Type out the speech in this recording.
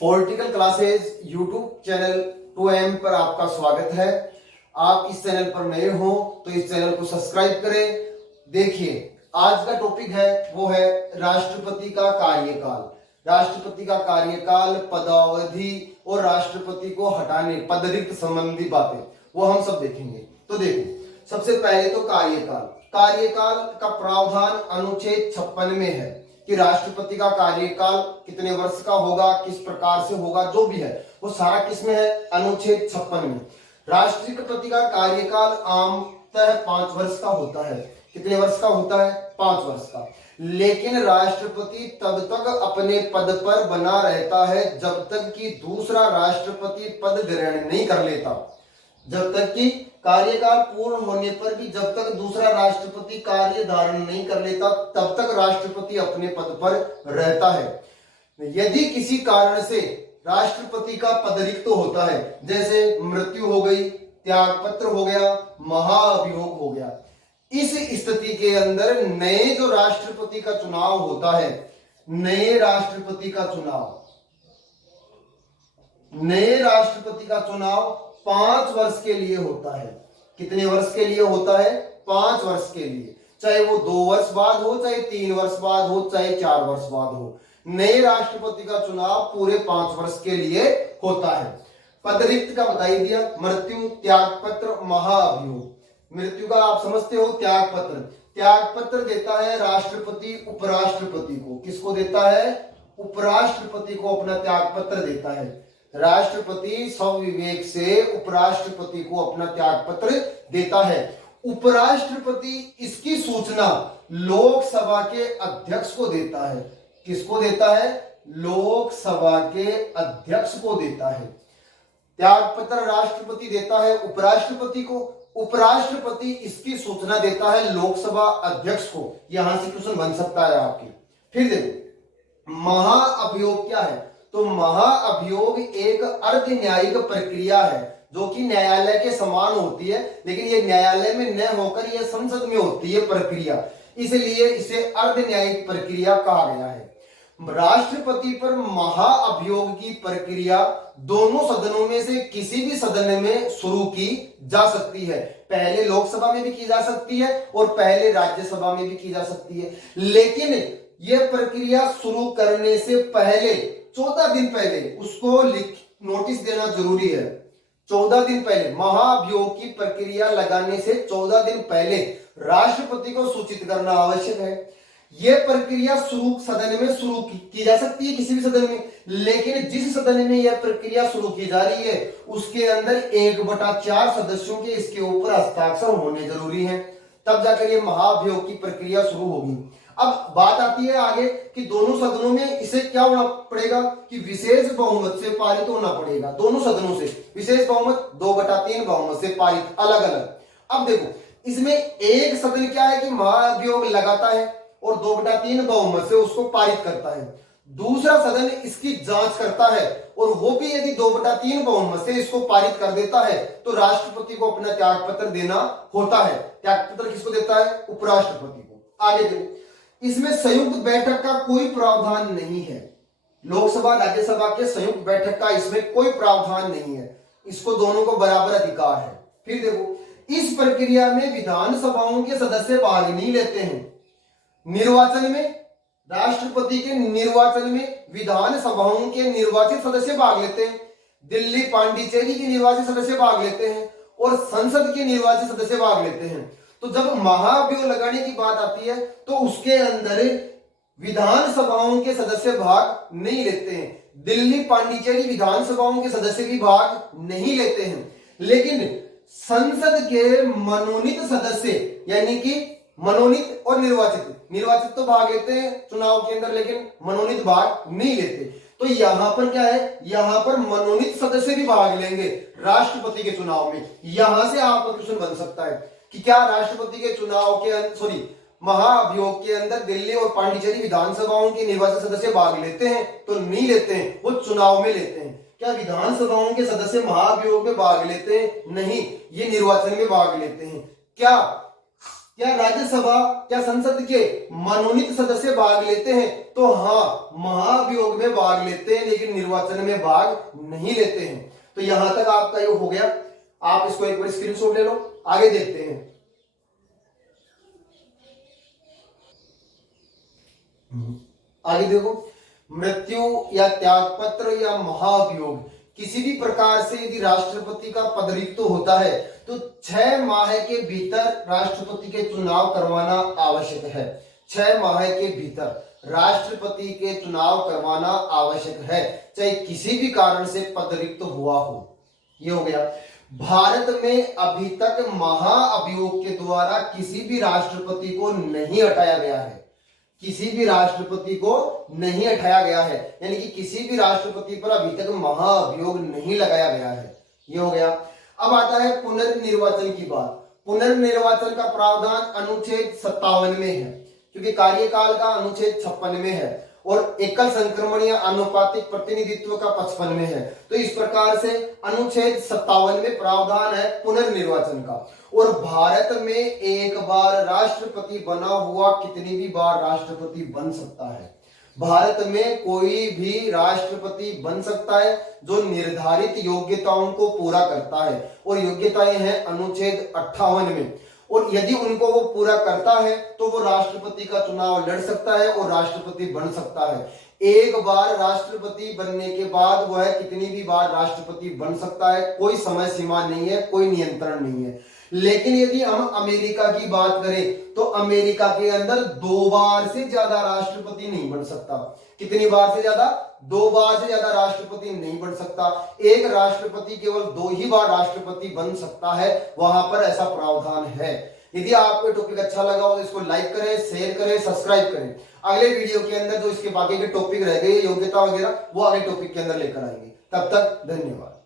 Political classes YouTube channel 2M पर आपका स्वागत है। आप इस चैनल पर नए हो तो इस चैनल को सब्सक्राइब करें। देखिए, आज का टॉपिक है वो है राष्ट्रपति का कार्यकाल। राष्ट्रपति का कार्यकाल, पदावधि और राष्ट्रपति को हटाने, पदरिक्त संबंधी बातें वो हम सब देखेंगे। तो देखो, सबसे पहले तो कार्यकाल। कार्यकाल का प्रावधान अनुच्छेद 56 में है कि राष्ट्रपति का कार्यकाल कितने वर्ष का होगा, किस प्रकार से होगा, जो भी है वो सारा किसमें है, अनुच्छेद 56 में। राष्ट्रपति का कार्यकाल आमतः 5 वर्ष का होता है। कितने वर्ष का होता है? 5 वर्ष का। लेकिन राष्ट्रपति तब तक अपने पद पर बना रहता है जब तक कि दूसरा राष्ट्रपति पद ग्रहण नहीं कर लेता। जब तक कि कार्यकाल पूर्ण होने पर भी जब तक दूसरा राष्ट्रपति कार्य धारण नहीं कर लेता तब तक राष्ट्रपति अपने पद पर रहता है। यदि किसी कारण से राष्ट्रपति का पद रिक्त होता है, जैसे मृत्यु हो गई, त्यागपत्र हो गया, महाअभियोग हो गया, इस स्थिति के अंदर नए जो राष्ट्रपति का चुनाव होता है, नए राष्ट्रपति का चुनाव 5 वर्ष के लिए होता है। कितने वर्ष के लिए होता है? 5 वर्ष के लिए। चाहे वो 2 वर्ष बाद हो, चाहे 3 वर्ष बाद हो, चाहे 4 वर्ष बाद हो, नए राष्ट्रपति का चुनाव पूरे 5 वर्ष के लिए होता है। पदरिक्त का बता ही दिया, मृत्यु, त्यागपत्र, महाअभियोग। मृत्यु का आप समझते हो, त्यागपत्र। त्यागपत्र देता है राष्ट्रपति उपराष्ट्रपति को। किसको देता है? उपराष्ट्रपति को अपना त्यागपत्र देता है। राष्ट्रपति स्वविवेक से उपराष्ट्रपति को अपना त्यागपत्र देता है। उपराष्ट्रपति इसकी सूचना लोकसभा के अध्यक्ष को देता है। किसको देता है? लोकसभा के अध्यक्ष को देता है। त्यागपत्र राष्ट्रपति देता है उपराष्ट्रपति को, उपराष्ट्रपति इसकी सूचना देता है लोकसभा अध्यक्ष को। यहां से क्वेश्चन बन सकता है आपके। फिर देखो, महाअभियोग क्या है? तो महाअभियोग एक अर्ध न्यायिक प्रक्रिया है जो कि न्यायालय के समान होती है, लेकिन ये न्यायालय में न होकर यह संसद में होती है प्रक्रिया, इसलिए इसे अर्ध न्यायिक प्रक्रिया कहा गया है। राष्ट्रपति पर महाअभियोग की प्रक्रिया दोनों सदनों में से किसी भी सदन में शुरू की जा सकती है। पहले लोकसभा में भी की जा सकती है और पहले राज्यसभा में भी की जा सकती है, लेकिन यह प्रक्रिया शुरू करने से पहले 14 दिन पहले उसको नोटिस देना जरूरी है। 14 दिन पहले, महाअभियोग की प्रक्रिया लगाने से 14 दिन पहले राष्ट्रपति को सूचित करना आवश्यक है। यह प्रक्रिया सदन में शुरू की जा सकती है, किसी भी सदन में, लेकिन जिस सदन में यह प्रक्रिया शुरू की जा रही है उसके अंदर 1/4 सदस्यों के इसके ऊपर हस्ताक्षर होने जरूरी है, तब जाकर यह महाअभियोग की प्रक्रिया शुरू होगी। अब बात आती है आगे कि दोनों सदनों में इसे क्या होना पड़ेगा कि विशेष बहुमत से पारित होना पड़ेगा। दोनों सदनों से विशेष बहुमत, 2/3 बहुमत से पारित, अलग अलग। अब देखो, इसमें एक सदन क्या है कि महाअभियोग लगाता है और 2/3 बहुमत से उसको पारित करता है। दूसरा सदन इसकी जांच करता है और वो भी यदि 2/3 बहुमत से इसको पारित कर देता है तो राष्ट्रपति को अपना त्यागपत्र देना होता है। त्यागपत्र किसको देता है? उपराष्ट्रपति को। आगे देखो, इसमें संयुक्त बैठक का कोई प्रावधान नहीं है। लोकसभा राज्यसभा के संयुक्त बैठक का इसमें कोई प्रावधान नहीं है, इसको दोनों को बराबर अधिकार है। फिर देखो, इस प्रक्रिया में विधानसभाओं के सदस्य भाग नहीं लेते हैं। निर्वाचन में, राष्ट्रपति के निर्वाचन में विधानसभाओं के निर्वाचित सदस्य भाग लेते हैं, दिल्ली पांडिचेरी के निर्वाचित सदस्य भाग लेते हैं और संसद के निर्वाचित सदस्य भाग लेते हैं। तो जब महाअभियोग लगाने की बात आती है तो उसके अंदर विधानसभाओं के सदस्य भाग नहीं लेते हैं। दिल्ली पांडिचेरी विधानसभाओं के सदस्य भी भाग नहीं लेते हैं, लेकिन संसद के मनोनीत सदस्य, यानी कि मनोनीत और निर्वाचित तो भाग लेते हैं चुनाव के अंदर, लेकिन मनोनीत भाग नहीं लेते। तो यहां पर क्या है? यहां पर मनोनीत सदस्य भी भाग लेंगे राष्ट्रपति के चुनाव में। यहां से आपका क्वेश्चन बन सकता है कि क्या राष्ट्रपति के चुनाव के महाअभियोग के अंदर दिल्ली और पांडिचेरी विधानसभाओं के निर्वाचित सदस्य भाग लेते हैं? तो नहीं लेते हैं, वो चुनाव में लेते हैं। क्या विधानसभाओं के सदस्य महाअभियोग में भाग लेते हैं? नहीं, ये निर्वाचन में भाग लेते हैं। क्या राज्यसभा, क्या संसद के मनोनीत सदस्य भाग लेते हैं? तो हाँ, महाभियोग में भाग लेते हैं लेकिन निर्वाचन में भाग नहीं लेते हैं। तो यहां तक आपका ये हो गया, आप इसको एक बार स्क्रीनशॉट ले लो। आगे देखते हैं। आगे देखो, मृत्यु या त्यागपत्र या महाभियोग, किसी भी प्रकार से यदि राष्ट्रपति का पद रिक्त होता है तो 6 माह के भीतर राष्ट्रपति के चुनाव करवाना आवश्यक है। 6 माह के भीतर राष्ट्रपति के चुनाव करवाना आवश्यक है, चाहे किसी भी कारण से पद रिक्त हुआ हो। ये हो गया। भारत में अभी तक महाअभियोग के द्वारा किसी भी राष्ट्रपति को नहीं हटाया गया है। किसी भी राष्ट्रपति को नहीं हटाया गया है, यानी कि किसी भी राष्ट्रपति पर अभी तक महाअभियोग नहीं लगाया गया है। ये हो गया। अब आता है पुनर्निर्वाचन की बात। पुनर्निर्वाचन का प्रावधान अनुच्छेद 57 में है, क्योंकि कार्यकाल का अनुच्छेद 56 में है और एकल संक्रमण या आनुपातिक प्रतिनिधित्व का 55 में है। तो इस प्रकार से अनुच्छेद 57 में प्रावधान है पुनर्निर्वाचन का। और भारत में एक बार राष्ट्रपति बना हुआ कितनी भी बार राष्ट्रपति बन सकता है। भारत में कोई भी राष्ट्रपति बन सकता है जो निर्धारित योग्यताओं को पूरा करता है, और योग्यताएं हैं अनुच्छेद 58 में। और यदि उनको वो पूरा करता है तो वो राष्ट्रपति का चुनाव लड़ सकता है और राष्ट्रपति बन सकता है। एक बार राष्ट्रपति बनने के बाद वह कितनी भी बार राष्ट्रपति बन सकता है, कोई समय सीमा नहीं है, कोई नियंत्रण नहीं है। लेकिन यदि हम अमेरिका की बात करें तो अमेरिका के अंदर 2 बार से ज्यादा राष्ट्रपति नहीं बन सकता। कितनी बार से ज्यादा? 2 बार से ज्यादा राष्ट्रपति नहीं बन सकता। एक राष्ट्रपति केवल 2 ही बार राष्ट्रपति बन सकता है, वहां पर ऐसा प्रावधान है। यदि आपको टॉपिक अच्छा लगा हो तो इसको लाइक करें, शेयर करें, सब्सक्राइब करें। अगले वीडियो के अंदर जो इसके बाकी के टॉपिक रह गए, योग्यता वगैरह, वो अगले टॉपिक के अंदर लेकर आएंगे। तब तक धन्यवाद।